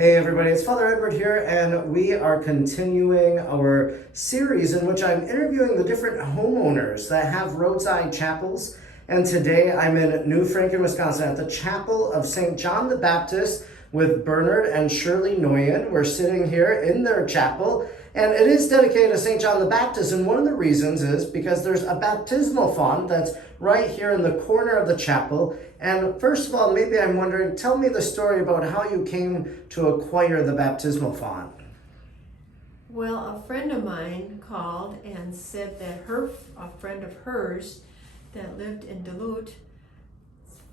Hey everybody, it's Father Edward here, and we are continuing our series in which I'm interviewing the different homeowners that have roadside chapels. And today I'm in New Franken, Wisconsin at the Chapel of St. John the Baptist with Bernard and Shirley Nooyen. We're sitting here in their chapel, and it is dedicated to St. John the Baptist, and one of the reasons is because there's a baptismal font that's right here in the corner of the chapel. And first of all, maybe I'm wondering, tell me the story about how you came to acquire the baptismal font. Well, a friend of mine called and said that a friend of hers that lived in Duluth,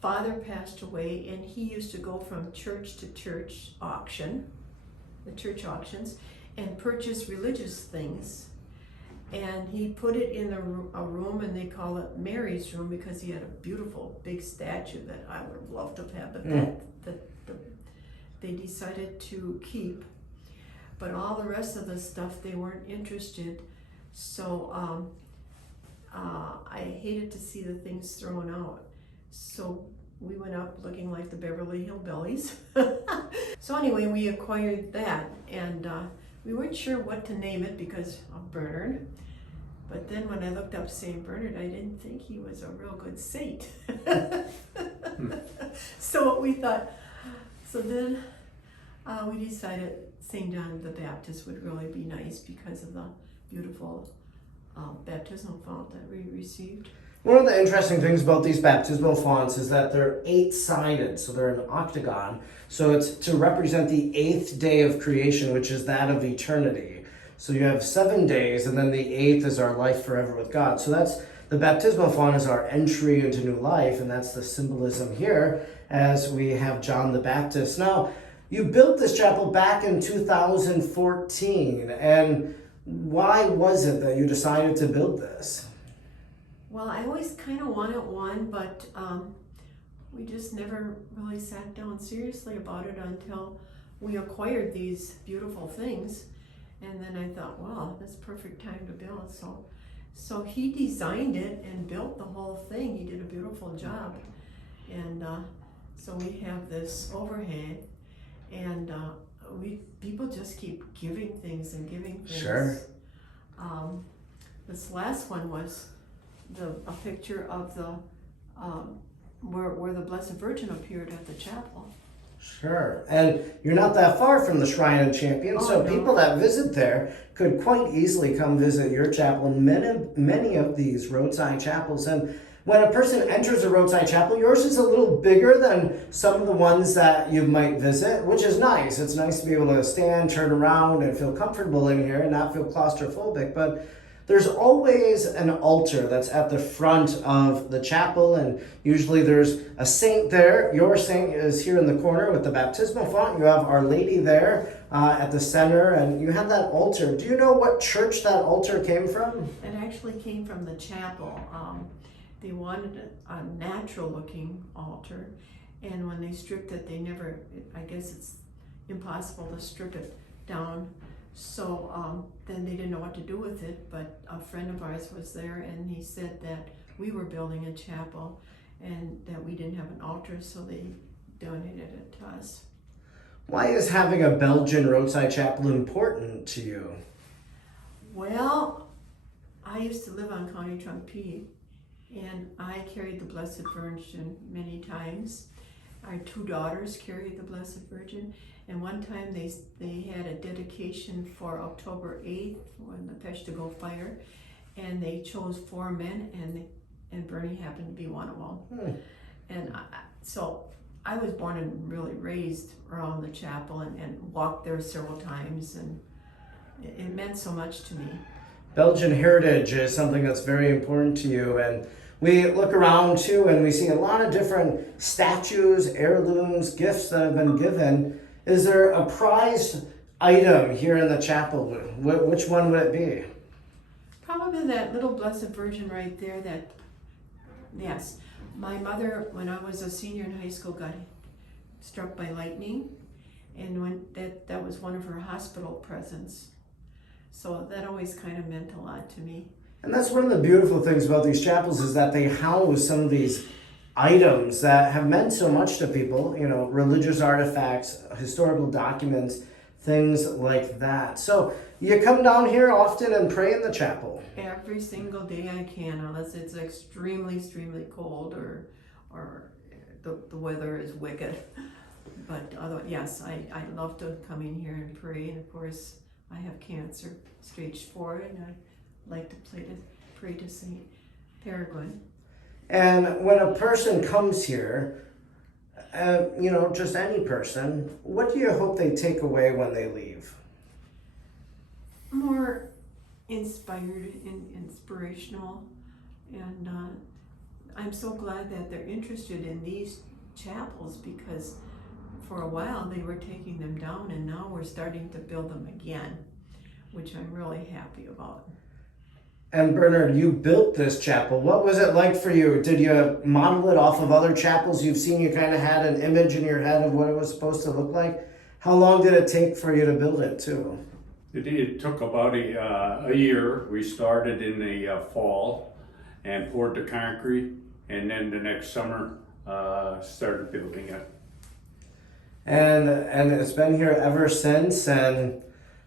father passed away, and he used to go from church to church the church auctions, and purchase religious things. And he put it in a room, and they call it Mary's room because he had a beautiful big statue that I would have loved to have, but they decided to keep. But all the rest of the stuff they weren't interested, so I hated to see the things thrown out. So we went up looking like the Beverly Hillbillies. So anyway, we acquired that, and we weren't sure what to name it because of Bernard. But then when I looked up St. Bernard, I didn't think he was a real good saint. So we thought, so then we decided St. John the Baptist would really be nice because of the beautiful baptismal font that we received. One of the interesting things about these baptismal fonts is that they're 8-sided, so they're an octagon. So it's to represent the 8th day of creation, which is that of eternity. So you have 7 days, and then the 8th is our life forever with God. So that's the baptismal font is our entry into new life, and that's the symbolism here as we have John the Baptist. Now, you built this chapel back in 2014, and why was it that you decided to build this? Well, I always kind of wanted one, but we just never really sat down seriously about it until we acquired these beautiful things. And then I thought, wow, that's perfect time to build. So he designed it and built the whole thing. He did a beautiful job. And so we have this overhead, and people just keep giving things and giving things. Sure. This last one was a picture of the where the Blessed Virgin appeared at the chapel. Sure. And you're not that far from the Shrine of Champions, so no. people that visit there could quite easily come visit your chapel, many of these roadside chapels. And when a person enters a roadside chapel, yours is a little bigger than some of the ones that you might visit, which is nice. It's nice to be able to stand, turn around, and feel comfortable in here and not feel claustrophobic. But there's always an altar that's at the front of the chapel, and usually there's a saint there. Your saint is here in the corner with the baptismal font. You have Our Lady there at the center, and you have that altar. Do you know what church that altar came from? It actually came from the chapel. They wanted a natural-looking altar, and when they stripped it, I guess it's impossible to strip it down. So then they didn't know what to do with it, but a friend of ours was there, and he said that we were building a chapel and that we didn't have an altar, so they donated it to us. Why is having a Belgian roadside chapel important to you? Well, I used to live on County Trunk P, and I carried the Blessed Virgin many times. Our 2 daughters carried the Blessed Virgin, and one time they had a dedication for October 8th when the Peshtigo fire, and they chose 4 men, and Bernie happened to be one of them. And so I was born and really raised around the chapel and walked there several times, and it meant so much to me. Belgian heritage is something that's very important to you, and we look around too and we see a lot of different statues, heirlooms, gifts that have been given. Is there a prized item here in the chapel? Which one would it be? Probably that little Blessed Virgin right there. Yes. My mother, when I was a senior in high school, got struck by lightning, and that was one of her hospital presents. So that always kind of meant a lot to me. And that's one of the beautiful things about these chapels is that they house some of these items that have meant so much to people, religious artifacts, historical documents, things like that. So you come down here often and pray in the chapel. Every single day I can, unless it's extremely, extremely cold or the weather is wicked. But yes, I love to come in here and pray. And of course, I have cancer, stage 4, and I like to pray to Saint Peregrine. And when a person comes here, just any person, what do you hope they take away when they leave? More inspired and inspirational, and I'm so glad that they're interested in these chapels, because for a while they were taking them down and now we're starting to build them again, which I'm really happy about. And Bernard, you built this chapel. What was it like for you? Did you model it off of other chapels you've seen? You kind of had an image in your head of what it was supposed to look like. How long did it take for you to build it too? It took about a year. We started in the fall and poured the concrete, and then the next summer started building it. And it's been here ever since, and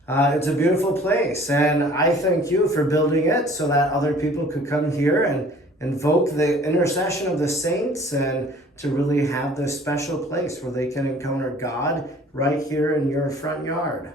it's a beautiful place. And I thank you for building it so that other people could come here and invoke the intercession of the saints and to really have this special place where they can encounter God right here in your front yard.